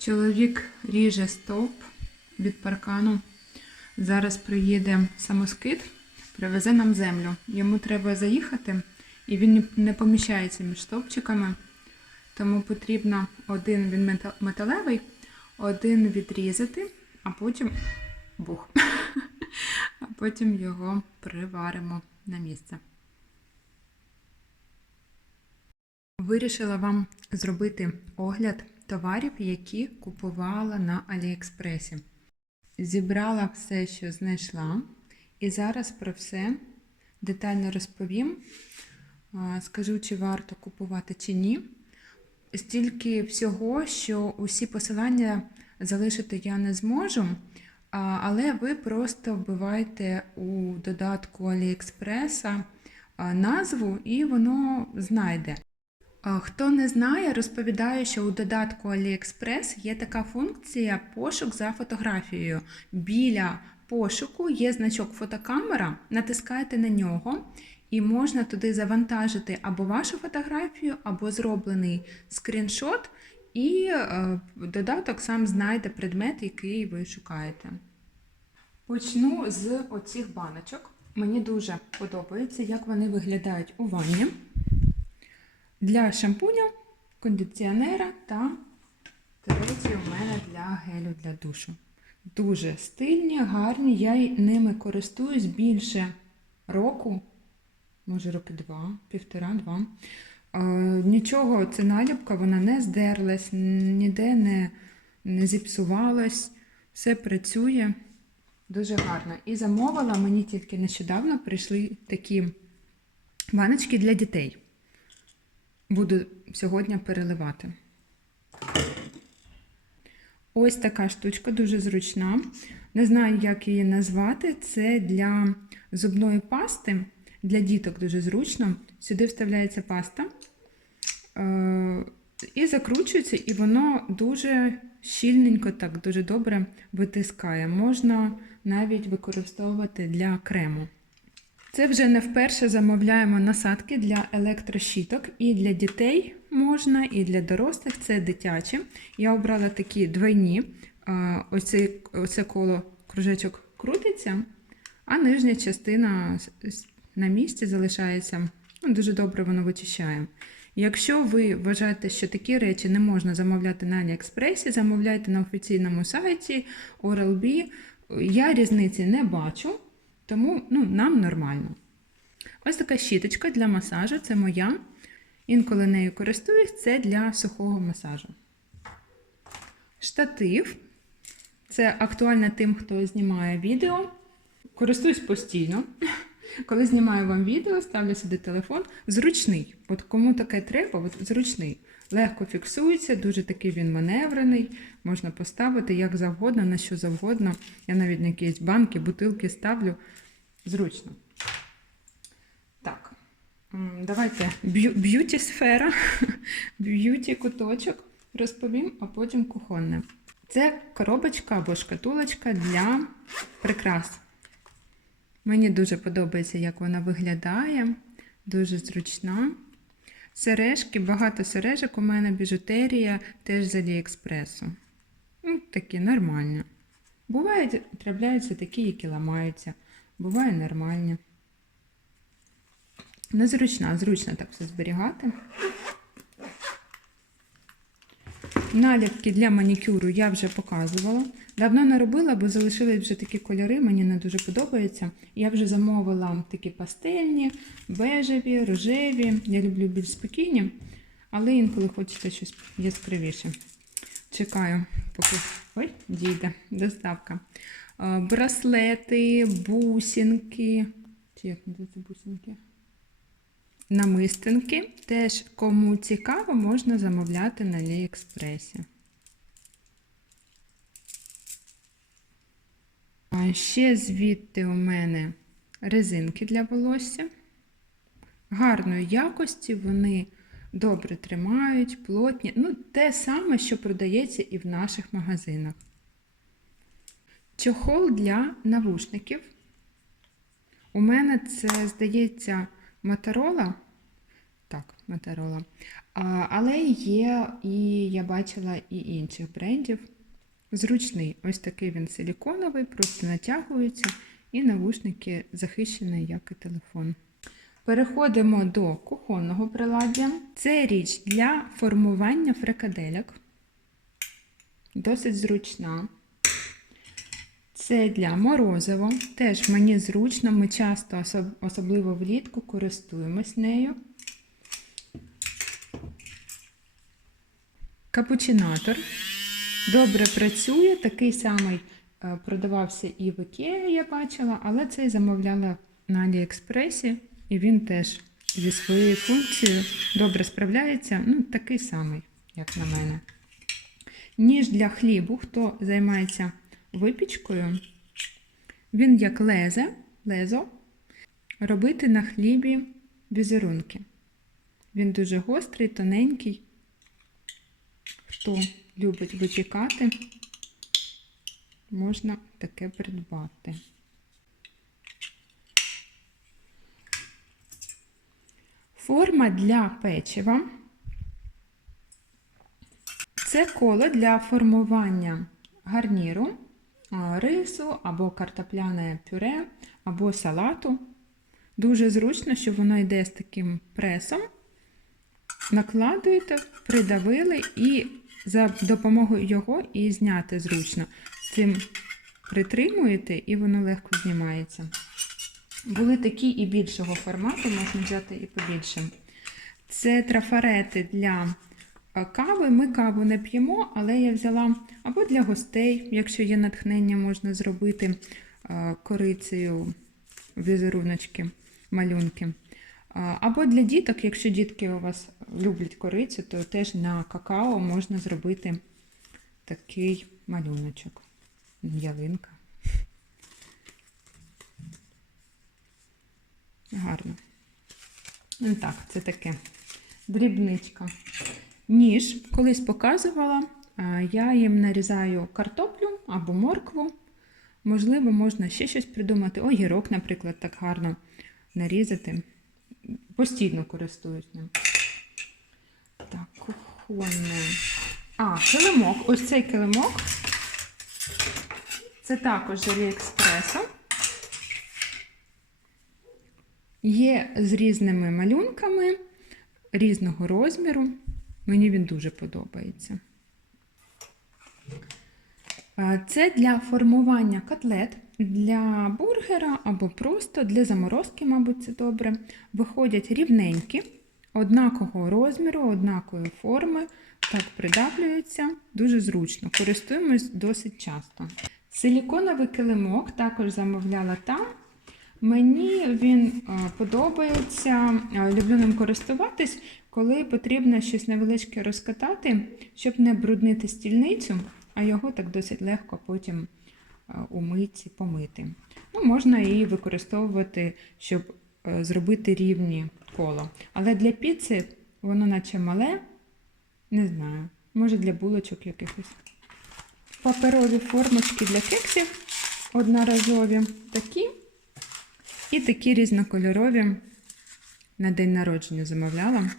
Чоловік ріже стовп від паркану. Зараз приїде самоскид, привезе нам землю. Йому треба заїхати, і він не- поміщається між стовпчиками. Тому потрібно один він металевий, один відрізати, а потім бух. А потім його приваримо на місце. Вирішила вам зробити огляд товарів, які купувала на Аліекспресі. Зібрала все, що знайшла, і зараз про все детально розповім. Скажу, чи варто купувати чи ні. Стільки всього, що усі посилання залишити я не зможу, але ви просто вбивайте у додатку Аліекспреса назву і воно знайде. А, Хто не знає, розповідаю, що у додатку AliExpress є така функція пошук за фотографією. Біля пошуку є значок фотокамера, натискаєте на нього, і можна туди завантажити або вашу фотографію, або зроблений скріншот, і е, додаток сам знайде предмет, який ви шукаєте. Почну з оцих баночок. Мені дуже подобається, як вони виглядають у ванні для шампуня, кондиціонера та третій у мене для гелю для душу. Дуже стильні, гарні. Я ними користуюсь більше року, може роки два, півтора-два. Е, нічого, це наліпка, вона не здерлась, ніде не, не зіпсувалась, все працює дуже гарно. І замовила мені тільки нещодавно прийшли такі баночки для дітей. Буду сьогодні переливати. Ось така штучка дуже зручна. Не знаю, як її назвати. Це для зубної пасти. Для діток дуже зручно. Сюди вставляється паста е- і закручується, і воно дуже щільненько, так дуже добре витискає. Можна навіть використовувати для крему. Це вже не вперше замовляємо насадки для електрощіток і для дітей можна, і для дорослих. Це дитячі. Я обрала такі двойні. Оце, оце коло кружечок крутиться, а нижня частина на місці залишається. Ну, Дуже добре воно вичищає. Якщо ви вважаєте, що такі речі не можна замовляти на Аліекспресі, замовляйте на офіційному сайті Oral-B. Я різниці не бачу. Тому ну, нам нормально. Ось така щіточка для масажу, це моя. Інколи нею користуюсь, це для сухого масажу. Штатив. Це актуально тим, хто знімає відео. Користуюсь постійно. Коли знімаю вам відео, ставлю сюди телефон. Зручний. От кому таке треба, от зручний. Легко фіксується, дуже такий він маневрений. Можна поставити як завгодно, на що завгодно. Я навіть на якісь банки, бутилки ставлю. Зручно. Так. Давайте б'ю- б'юті сфера, б'юті куточок розповім, а потім кухонне. Це коробочка або шкатулочка для прикрас. Мені дуже подобається, як вона виглядає. Дуже зручна. Сережки, багато сережок у мене біжутерія теж з Аліекспресу. Ну, такі нормальні. Бувають, трапляються такі, які ламаються. Буває нормальні. Незручна, зручно так все зберігати. Наліпки для манікюру я вже показувала. Давно не робила, бо залишились вже такі кольори, мені не дуже подобається. Я вже замовила такі пастельні, бежеві, рожеві. Я люблю більш спокійні, але інколи хочеться щось яскравіше. Чекаю, поки ой, дійде доставка. Е, Браслети, бусинки. Чи як називаються бусинки? Намистинки. Теж, кому цікаво, можна замовляти на Аліекспресі. А ще звідти у мене резинки для волосся. Гарної якості, вони добре тримають, плотні. Ну, те саме, що продається і в наших магазинах. Чохол для навушників. У мене це, здається, Моторола. Так, Моторола. Але є і я бачила і інших брендів. Зручний, ось такий він силіконовий, просто натягується, і навушники захищені, як і телефон. Переходимо до кухонного приладдя. Це річ для формування фрикадельок. Досить зручна. Це для морозива. Теж мені зручно, ми часто, особливо влітку, користуємось нею. Капучинатор. Добре працює, такий самий е, продавався і в Ikea, я бачила, але цей замовляла на Аліекспресі, і він теж зі своєю функцією добре справляється. Ну, такий самий, як на мене. Ніж для хлібу, хто займається випічкою, він як лезе, лезо, робити на хлібі візерунки. Він дуже гострий, тоненький. Хто любить випікати, можна таке придбати. Форма для печива. Це коло для формування гарніру, рису або картопляне пюре, або салату. Дуже зручно, що воно йде з таким пресом. Накладуєте, придавили і за допомогою його і зняти зручно. Цим притримуєте і воно легко знімається. Були такі і більшого формату, можна взяти і побільше. Це трафарети для кави. Ми каву не п'ємо, але я взяла або для гостей, якщо є натхнення, можна зробити е, корицею візеруночки, малюнки. Або для діток, якщо дітки у вас люблять корицю, то теж на какао можна зробити такий малюночок. Ялинка. Гарно. Ну так, це таке дрібничка. Ніж колись показувала, я їм нарізаю картоплю або моркву. Можливо, можна ще щось придумати. Огірок, наприклад, так гарно нарізати. Постійно користуюсь ним. Так, кухонне. А, килимок. Ось цей килимок. Це також з Аліекспресу. Є з різними малюнками різного розміру. Мені він дуже подобається. Це для формування котлет для бургера або просто для заморозки, мабуть, це добре. Виходять рівненькі, однакового розміру, однакової форми, так придавлюються, дуже зручно. Користуємось досить часто. Силіконовий килимок також замовляла там. Мені він подобається, люблю ним користуватись, коли потрібно щось невеличке розкатати, щоб не бруднити стільницю, а його так досить легко потім е, у митці помити. Ну, можна і використовувати, щоб е, зробити рівні коло. Але для піци воно наче мале, не знаю, може для булочок якихось. Паперові формочки для кексів одноразові такі. І такі різнокольорові на день народження замовляла.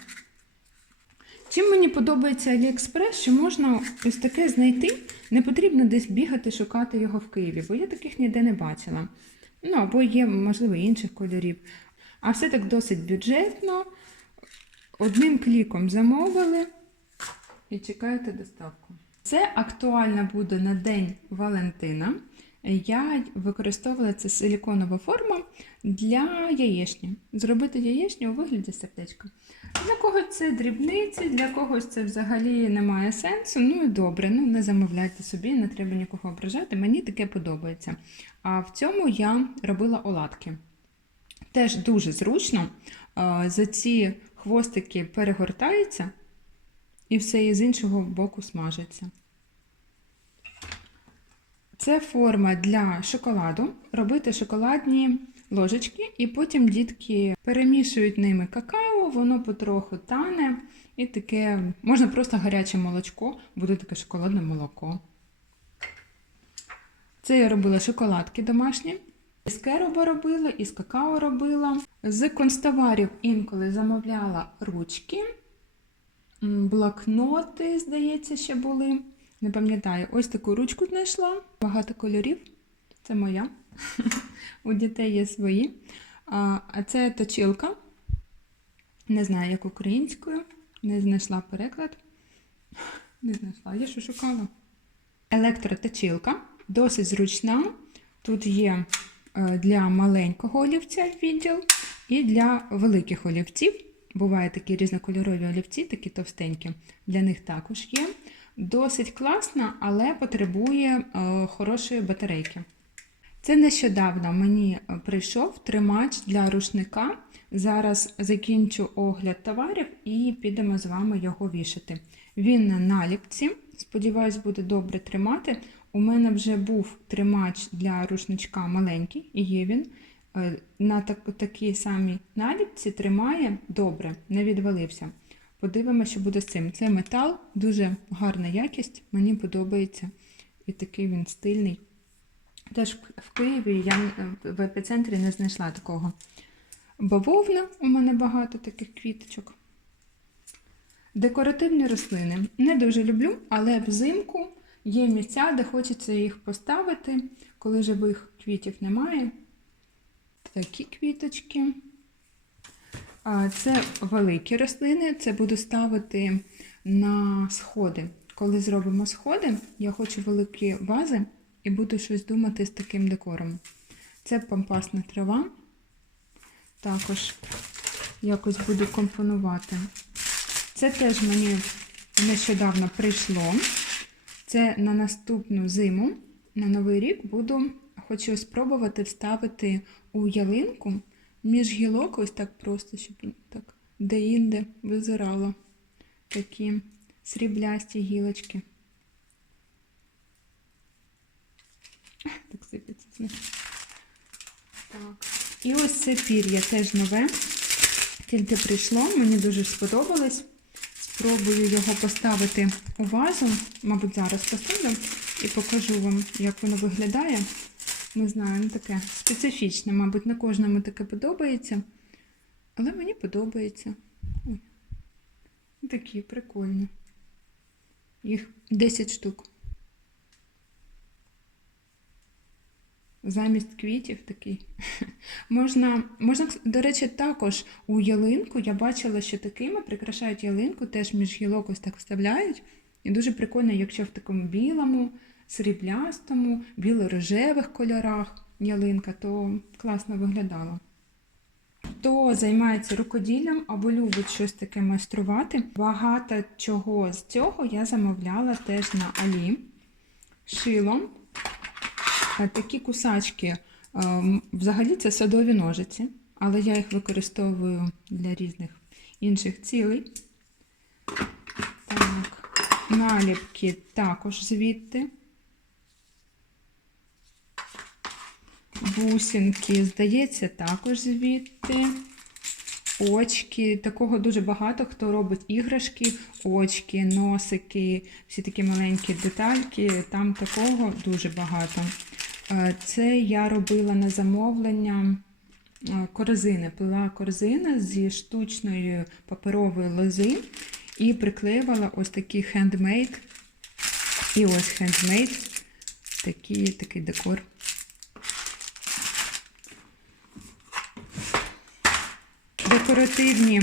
Чим мені подобається Аліекспрес, що можна ось таке знайти, не потрібно десь бігати, шукати його в Києві, бо я таких ніде не бачила. Ну, або є, можливо, інших кольорів. А все так досить бюджетно. Одним кліком замовили і чекаєте доставку. Це актуально буде на День Валентина. Я використовувала це силіконова форма для яєчні. Зробити яєчню у вигляді сердечка. Для когось це дрібниці, для когось це взагалі не має сенсу. Ну і добре, ну не замовляйте собі, не треба нікого ображати. Мені таке подобається. А в цьому я робила оладки. Теж дуже зручно. За ці хвостики перегортається і все і з іншого боку смажиться. Це форма для шоколаду. Робити шоколадні ложечки, і потім дітки перемішують ними какао, воно потроху тане. І таке, можна просто гаряче молочко, буде таке шоколадне молоко. Це я робила шоколадки домашні. З кероба робила, і з какао робила. З констоварів інколи замовляла ручки. Блокноти, здається, ще були. Не пам'ятаю, ось таку ручку знайшла. Багато кольорів. Це моя. У дітей є свої. А це точилка. Не знаю, як українською. Не знайшла переклад. Не знайшла, я що шукала. Електроточилка. Досить зручна. Тут є е, для маленького олівця відділ і для великих олівців. Бувають такі різнокольорові олівці, такі товстенькі. Для них також є. Досить класна, але потребує е, хорошої батарейки. Це нещодавно мені е, прийшов тримач для рушника. Зараз закінчу огляд товарів і підемо з вами його вішати. Він на наліпці, сподіваюсь, буде добре тримати. У мене вже був тримач для рушничка маленький, і є він. Е, На так, такій самій наліпці тримає добре, не відвалився. Подивимося, що буде з цим. Це метал, дуже гарна якість, мені подобається. І такий він стильний. Теж в Києві я в епіцентрі не знайшла такого. Бавовна, у мене багато таких квіточок. Декоративні рослини. Не дуже люблю, але взимку є місця, де хочеться їх поставити, коли живих квітів немає. Такі квіточки. Це великі рослини, це буду ставити на сходи. Коли зробимо сходи, я хочу великі вази і буду щось думати з таким декором. Це пампасна трава. Також якось буду компонувати. Це теж мені нещодавно прийшло. Це на наступну зиму, на новий рік, буду хочу спробувати вставити у ялинку між гілок, ось так просто, щоб так де-інде визирало такі сріблясті гілочки. Так сипеться з них. Так. І ось це пір'я теж нове. Тільки прийшло, мені дуже сподобалось. Спробую його поставити у вазу. Мабуть, зараз поставлю і покажу вам, як воно виглядає. Не знаю, ну таке специфічне, мабуть, не кожному таке подобається. Але мені подобається. Ой. Такі прикольні. Їх 10 штук. Замість квітів такий. можна, можна, до речі, також у ялинку я бачила, що такими прикрашають ялинку, теж між гілок ось так вставляють. І дуже прикольно, якщо в такому білому, сріблястому, біло-рожевих кольорах ялинка, то класно виглядало. Хто займається рукоділлям або любить щось таке майструвати, багато чого з цього я замовляла теж на Алі шилом. Е, Такі кусачки, е, взагалі це садові ножиці, але я їх використовую для різних інших цілей. Так, наліпки також звідти. Бусинки, здається, також звідти. Очки, такого дуже багато хто робить іграшки, очки, носики, всі такі маленькі детальки, там такого дуже багато. Це я робила на замовлення корзини. Плела корзина зі штучної паперової лози і приклеювала ось такий хендмейд. І ось хендмейд, такий, такий декор. Декоративні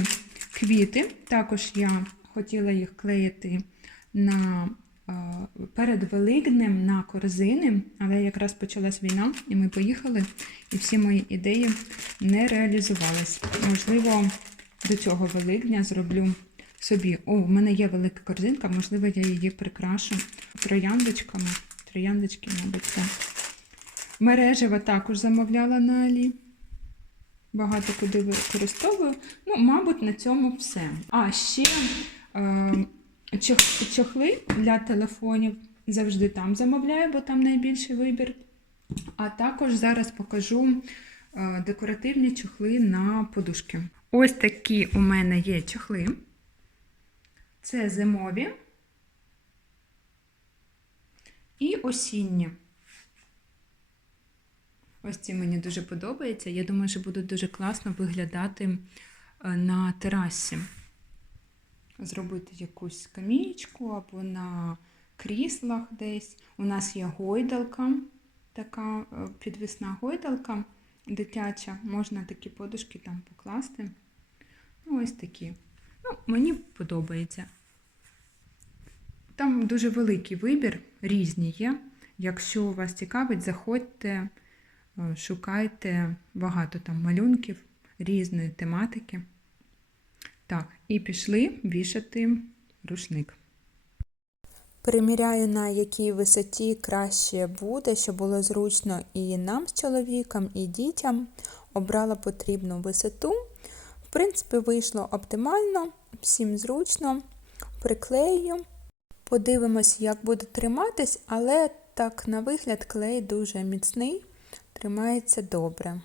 квіти. Також я хотіла їх клеїти на, перед Великднем на корзини, але якраз почалась війна, і ми поїхали, і всі мої ідеї не реалізувались. Можливо, до цього Великдня зроблю собі. О, в мене є велика корзинка, можливо, я її прикрашу трояндочками. Трояндочки, мабуть, це. Мережева також замовляла на Алі. Багато куди використовую. Ну, мабуть, на цьому все. А ще е, чохли для телефонів завжди там замовляю, бо там найбільший вибір. А також зараз покажу е, декоративні чохли на подушки. Ось такі у мене є чохли. Це зимові і осінні. Ось ці мені дуже подобається. Я думаю, що будуть дуже класно виглядати е, на терасі. Зробити якусь скамієчку або на кріслах десь. У нас є гойдалка, така е, підвісна гойдалка дитяча. Можна такі подушки там покласти. Ну, ось такі. Ну, мені подобається. Там дуже великий вибір, різні є. Якщо вас цікавить, заходьте, е, шукайте багато там малюнків різної тематики. Так, і пішли вішати рушник. Приміряю, на якій висоті краще буде, щоб було зручно і нам з чоловіком, і дітям. Обрала потрібну висоту. В принципі, вийшло оптимально, всім зручно. Приклею. Подивимось, як буде триматись, але так на вигляд клей дуже міцний, тримається добре.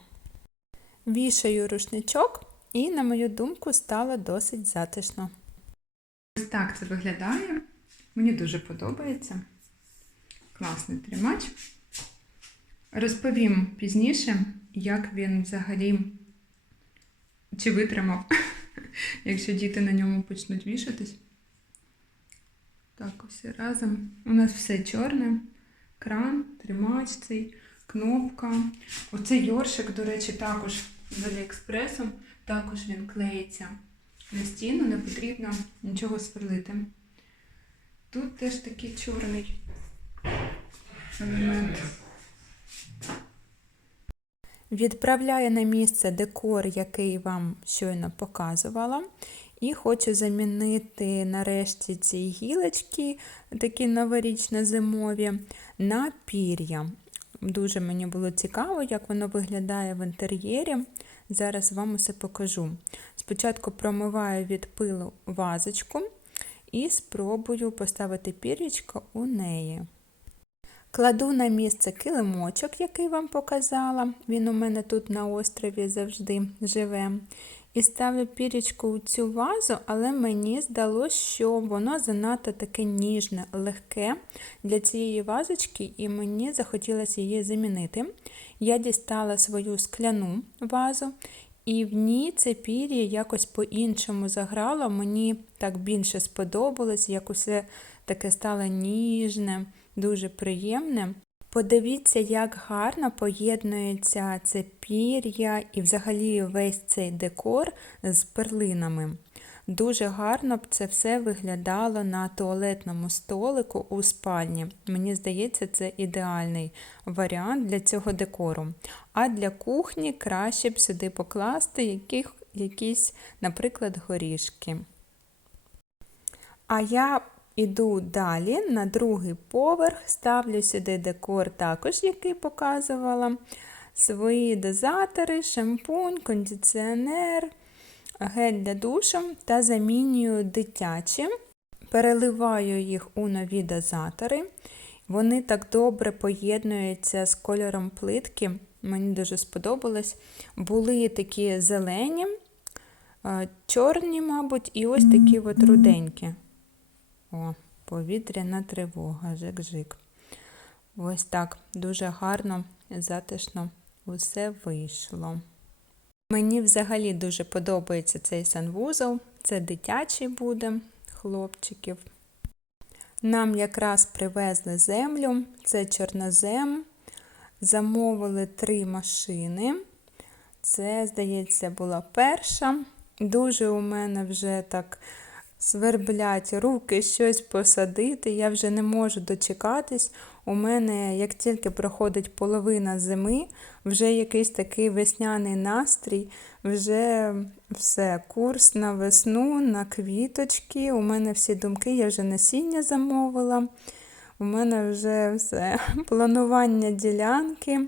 Вішаю рушничок і, на мою думку, стало досить затишно. Ось так це виглядає. Мені дуже подобається. Класний тримач. Розповім пізніше, як він взагалі чи витримав, якщо діти на ньому почнуть вішатись. Так, ось разом. У нас все чорне. Кран, тримач цей, кнопка. Оцей йоршик, до речі, також з Аліекспресом. Також він клеїться на стіну, не потрібно нічого сверлити. Тут теж такий чорний елемент. Відправляю на місце декор, який вам щойно показувала. І хочу замінити нарешті ці гілочки, такі новорічно-зимові, на пір'я. Дуже мені було цікаво, як воно виглядає в інтер'єрі. Зараз вам усе покажу. Спочатку промиваю від пилу вазочку і спробую поставити пір'ячко у неї. Кладу на місце килимочок, який вам показала. Він у мене тут на острові завжди живе. І ставлю пірічку у цю вазу, але мені здалося, що воно занадто таке ніжне, легке для цієї вазочки, і мені захотілося її замінити. Я дістала свою скляну вазу, і в ній це пір'я якось по-іншому заграло. Мені так більше сподобалось, як усе таке стало ніжне, дуже приємне. Подивіться, як гарно поєднується це пір'я і взагалі весь цей декор з перлинами. Дуже гарно б це все виглядало на туалетному столику у спальні. Мені здається, це ідеальний варіант для цього декору. А для кухні краще б сюди покласти яких, якісь, наприклад, горішки. А я Іду далі на другий поверх, ставлю сюди декор, також який показувала. Свої дозатори, шампунь, кондиціонер, гель для душу та замінюю дитячі. Переливаю їх у нові дозатори. Вони так добре поєднуються з кольором плитки. Мені дуже сподобалось. Були такі зелені, чорні, мабуть, і ось такі от руденькі. О, повітряна тривога, жик-жик. Ось так, дуже гарно, затишно усе вийшло. Мені взагалі дуже подобається цей санвузол. Це дитячий буде хлопчиків. Нам якраз привезли землю, це чорнозем. Замовили три машини. Це, здається, була перша. Дуже у мене вже так сверблять руки, щось посадити. Я вже не можу дочекатись. У мене, як тільки проходить половина зими, вже якийсь такий весняний настрій, вже все, курс на весну, на квіточки. У мене всі думки, я вже насіння замовила. У мене вже все планування ділянки.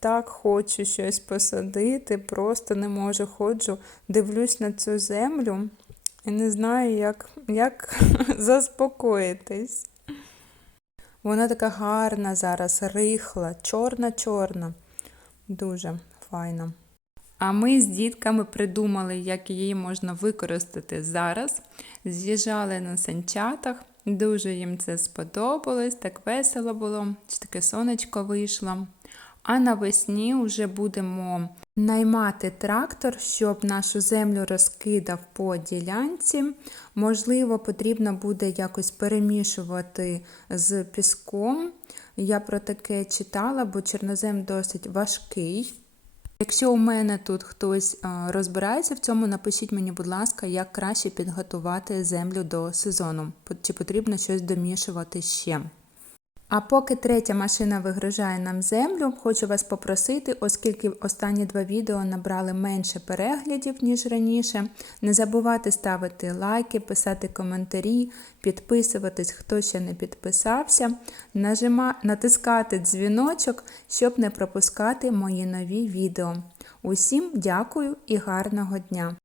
Так хочу щось посадити, просто не можу. Ходжу, дивлюсь на цю землю. І не знаю, як, як заспокоїтись. Вона така гарна зараз, рихла, чорна-чорна. Дуже файна. А ми з дітками придумали, як її можна використати зараз. З'їжджали на санчатах, дуже їм це сподобалось, так весело було, чи таке сонечко вийшло. А навесні вже будемо наймати трактор, щоб нашу землю розкидав по ділянці. Можливо, потрібно буде якось перемішувати з піском. Я про таке читала, бо чорнозем досить важкий. Якщо у мене тут хтось розбирається в цьому, напишіть мені, будь ласка, як краще підготувати землю до сезону. Чи потрібно щось домішувати ще. А поки третя машина вигружає нам землю, хочу вас попросити, оскільки останні два відео набрали менше переглядів, ніж раніше, не забувати ставити лайки, писати коментарі, підписуватись, хто ще не підписався, нажима... натискати дзвіночок, щоб не пропускати мої нові відео. Усім дякую і гарного дня!